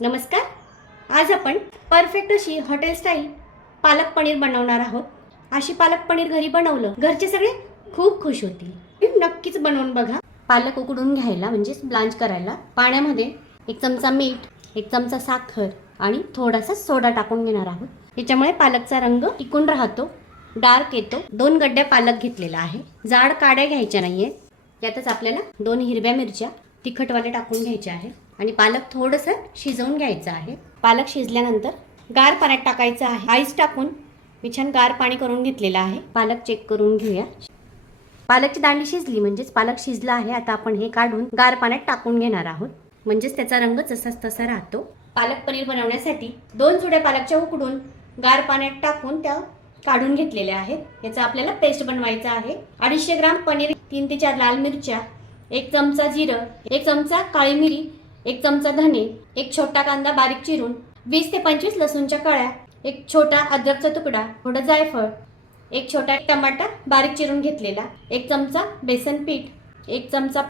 नमस्कार. आज आपण परफेक्ट अशी हॉटेल स्टाईल पालक पनीर बनवणार आहोत. अशी पालक पनीर घरी बनवलं घरचे सगळे खूप खुश होतील. नक्कीच बनवून बघा. पालक उकडून घ्यायला म्हणजेच ब्लांच करायला पाण्यामध्ये एक चमचा मीठ एक चमचा साखर आणि थोडासा सोडा टाकून घेणार आहोत. याच्यामुळे पालकचा रंग टिकून राहतो डार्क येतो. दोन गड्ड्या पालक घेतलेला आहे. जाड काड्या घ्यायच्या नाहीये यातच आपल्याला दोन हिरव्या मिरच्या तिखटवाले टाकून घ्यायचे आहे आणि पालक थोडंसं शिजवून घ्यायचं आहे. पालक शिजल्यानंतर गार पाण्यात टाकायचं आहे. आईस टाकून मी छान गार पाणी करून घेतलेलं आहे. पालक चेक करून घेऊया. पालकची दांडी शिजली म्हणजेच पालक शिजला आहे. आता आपण हे काढून गार पाण्यात टाकून घेणार आहोत. म्हणजेच त्याचा रंग जसाच तसा राहतो. पालक पनीर बनवण्यासाठी दोन जुड्या पालकच्या उकडून गार पाण्यात टाकून त्या काढून घेतलेल्या आहेत. याचा आपल्याला पेस्ट बनवायचा आहे. अडीचशे ग्राम पनीर तीन ते चार लाल मिरच्या एक चमचा जिरं एक चमचा काळी मिरी एक चमचा धने एक छोटा कांदा बारीक चिरून वीस ते पंचवीस लसूणच्या कळ्या एक छोटा अद्रकचा तुकडा थोडं जायफळ एक छोटा टमाटा बारीक चिरून घेतलेला एक चमचा बेसन पीठ एक चमचा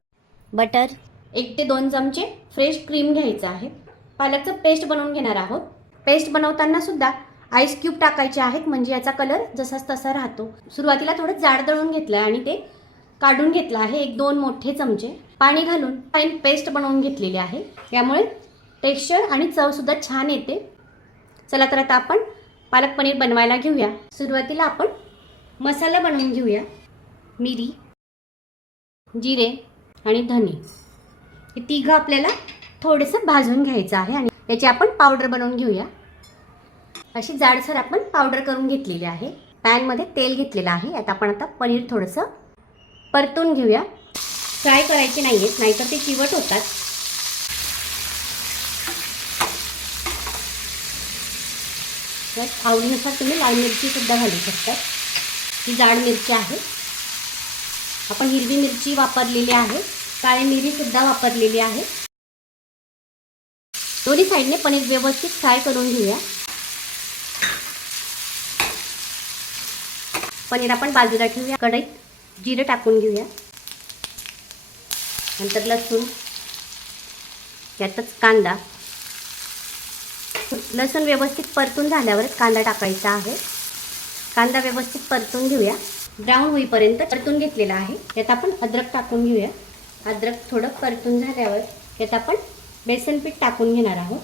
बटर एक ते दोन चमचे फ्रेश क्रीम घ्यायचं आहे. पालकचं पेस्ट बनवून घेणार आहोत. पेस्ट बनवताना सुद्धा आईस क्यूब टाकायचे आहेत म्हणजे याचा कलर जसाच तसा राहतो. सुरुवातीला थोडं जाड दळून घेतलं आणि ते काढून घेतलं आहे एक दोन मोठे चमचे. पाणी घालून फाईन पेस्ट बनवून घेतलेली आहे. यामुळे टेक्स्चर आणि चवसुद्धा छान येते. चला तर आता आपण पालक पनीर बनवायला घेऊया. सुरुवातीला आपण मसाला बनवून घेऊया. मिरी जिरे आणि धने. हे तिघं आपल्याला थोडंसं भाजून घ्यायचं आहे आणि त्याची आपण पावडर बनवून घेऊया. अशी जाडसर आपण पावडर करून घेतलेली आहे. पॅनमध्ये तेल घेतलेलं आहे. आता आपण आता पनीर थोडंसं परतून घेऊया. फ्राय करायचे नाही आहेत नाहीतर ते चिवट होतात. त्यात आवडीनुसार तुम्ही लाल मिरचीसुद्धा घालू शकता. ही जाड मिरची आहे. आपण हिरवी मिरची वापरलेली आहे. काळी मिरीसुद्धा वापरलेली आहे. दोन्ही साईडने पनीर व्यवस्थित फ्राय करून घेऊया. पनीर आपण बाजूला ठेवूया. कढईत जिरं टाकून घेऊया. नंतर लसूण यातच कांदा. लसूण व्यवस्थित परतून झाल्यावरच कांदा टाकायचा आहे. कांदा व्यवस्थित परतून घेऊया. ब्राऊन होईपर्यंत परतून घेतलेला आहे. यात आपण अद्रक टाकून घेऊया. अद्रक थोडं परतून झाल्यावर यात आपण बेसन पीठ टाकून घेणार आहोत.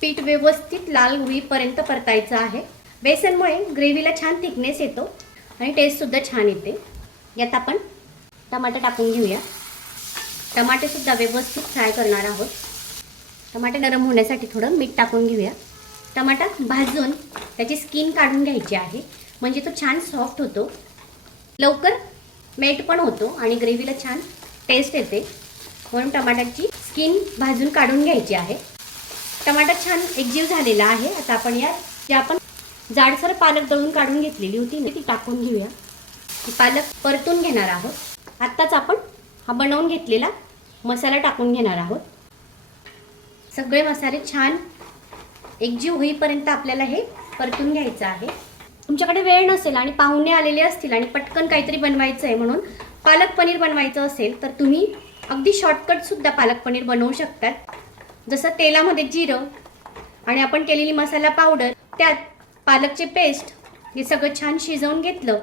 पीठ व्यवस्थित लाल होईपर्यंत परतायचं आहे. बेसनमुळे ग्रेव्हीला छान थिकनेस येतो आणि टेस्टसुद्धा छान येते. यात आपण टमाटे टाकून घेऊया. टमाटेसुद्धा व्यवस्थित फ्राय करणार आहोत. टमाटे नरम होण्यासाठी थोडं मीठ टाकून घेऊया. टमाटा भाजून त्याची स्किन काढून घ्यायची आहे. म्हणजे तो छान सॉफ्ट होतो. लवकर मेट पण होतो आणि ग्रेव्हीला छान टेस्ट येते. म्हणून टमाटाची स्किन भाजून काढून घ्यायची आहे. टमाटा छान एकजीव झालेला आहे. आता आपण या जे आपण जाडसर पालक दळून काढून घेतलेली होती. ती टाकून घेऊया. पालक परतून घेणार आहोत. आत्ताच आपण हा बनवून घेतलेला मसाला टाकून घेणार आहोत. सगळे मसाले छान एकजीव होईपर्यंत आपल्याला हे परतून घ्यायचं आहे. तुमच्याकडे वेळ नसेल आणि पाहुणे आलेले असतील आणि पटकन काहीतरी बनवायचं आहे म्हणून पालक पनीर बनवायचं असेल तर तुम्ही अगदी शॉर्टकटसुद्धा पालक पनीर बनवू शकतात. जसं तेलामध्ये जिरं आणि आपण केलेली मसाला पावडर त्यात पालकचे पेस्ट हे सगळं छान शिजवून घेतलं.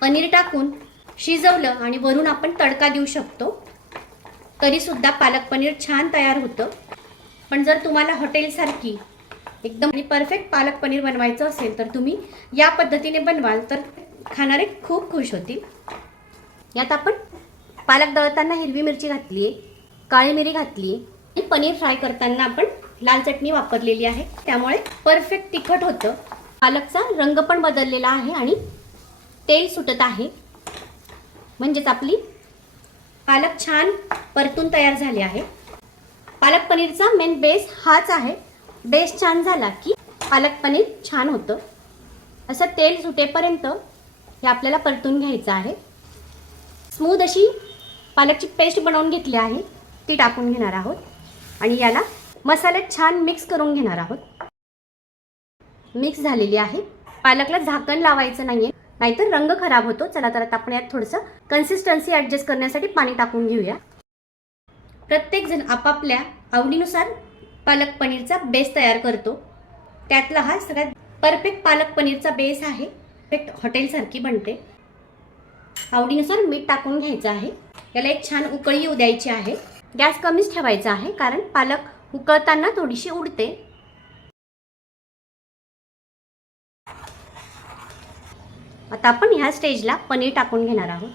पनीर टाकून शिजवलं आणि वरून आपण तडका देऊ शकतो. तरीसुद्धा पालक पनीर छान तयार होतं. पण जर तुम्हाला हॉटेलसारखी एकदम परफेक्ट पालक पनीर बनवायचं असेल तर तुम्ही या पद्धतीने बनवाल तर खाणारे खूप खुश होतील. यात आपण पालक दळताना हिरवी मिरची घातली आहे काळी मिरी घातली आहे आणि पनीर फ्राय करताना आपण लाल चटणी वापरलेली आहे. त्यामुळे परफेक्ट तिखट होतं. पालकचा रंग पण बदललेला आहे आणि तेल सुटत आहे. म्हणजेच आपली पालक छान परतून तयार झाली आहे. पालक पनीरचा मेन बेस हाच आहे. बेस छान झाला की पालक पनीर छान होतं. असं तेल सुटेपर्यंत हे आपल्याला परतून घ्यायचं आहे. स्मूथ अशी पालकची पेस्ट बनवून घेतली आहे. ती टाकून घेणार आहोत. आणि याला मसाल्यात छान मिक्स करून घेणार आहोत. मिक्स झालेली आहे. पालकला झाकण लावायचं नाही आहे नाहीतर रंग खराब होतो. चला तर आता आपण यात थोडंसं कन्सिस्टन्सी ॲडजस्ट करण्यासाठी पाणी टाकून घेऊया. प्रत्येकजण आपापल्या आवडीनुसार पालक पनीरचा बेस तयार करतो. त्यातला हा सगळ्यात परफेक्ट पालक पनीरचा बेस आहे. परफेक्ट हॉटेलसारखी बनते. आवडीनुसार मीठ टाकून घ्यायचं आहे. याला एक छान उकळी येऊ द्यायची आहे. गॅस कमीच ठेवायचा आहे कारण पालक उकळताना थोडीशी उडते. आता आपण ह्या स्टेजला पनीर टाकून घेणार आहोत.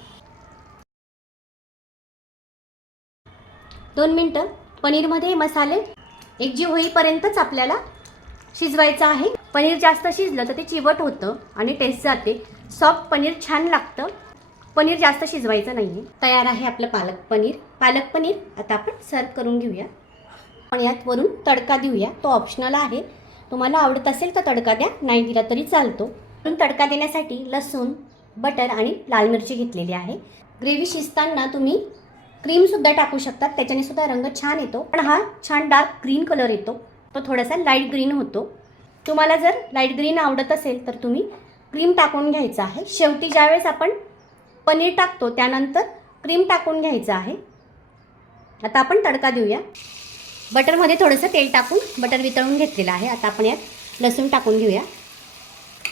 दोन मिनटं पनीरमध्ये मसाले एकजीव होईपर्यंतच आपल्याला शिजवायचं आहे. पनीर जास्त शिजलं तर ते चिवट होतं आणि टेस्ट जाते. सॉफ्ट पनीर छान लागतं. पनीर जास्त शिजवायचं नाही आहे तयार आहे आपलं पालक पनीर. पालक पनीर आता आपण सर्व करून घेऊया. पण यात वरून तडका देऊया. तो ऑप्शनल आहे. तुम्हाला आवडत असेल तर तडका द्या. नाही दिला तरी चालतो. म्हणून तडका देण्यासाठी लसूण बटर आणि लाल मिरची घेतलेली आहे. ग्रेव्ही शिजताना तुम्ही क्रीमसुद्धा टाकू शकतात त्याच्याने सुद्धा रंग छान येतो. पण हा छान डार्क ग्रीन कलर येतो. तो थोडासा लाइट ग्रीन होतो. तुम्हाला जर लाइट ग्रीन आवडत असेल तर तुम्ही क्रीम टाकून घ्यायचं आहे. शेवटी ज्यावेळेस आपण पनीर टाकतो त्यानंतर क्रीम टाकून घ्यायचं आहे. आता आपण तडका देऊया. बटरमध्ये थोडंसं तेल टाकून बटर वितळून घेतलेलं आहे. आता आपण यात लसूण टाकून घेऊया.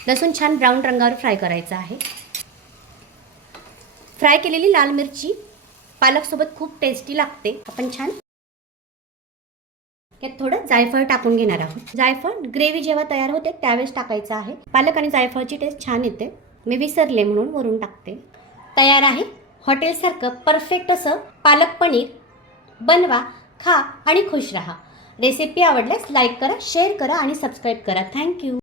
लसूण छान ब्राऊन रंगावर फ्राय करायचं आहे. फ्राय केलेली लाल मिरची पालकसोबत खूप टेस्टी लागते. आपण छान यात थोडं जायफळ टाकून घेणार आहोत. जायफळ ग्रेव्ही जेव्हा तयार होते त्यावेळेस टाकायचं आहे. पालक आणि जायफळची टेस्ट छान येते. मी विसरले म्हणून वरून टाकते. तयार आहे. हॉटेलसारखं परफेक्ट असं पालक पनीर. बनवा खा आणि खुश रहा. रेसिपी आवडल्यास लाईक करा शेअर करा आणि सबस्क्राईब करा. थँक्यू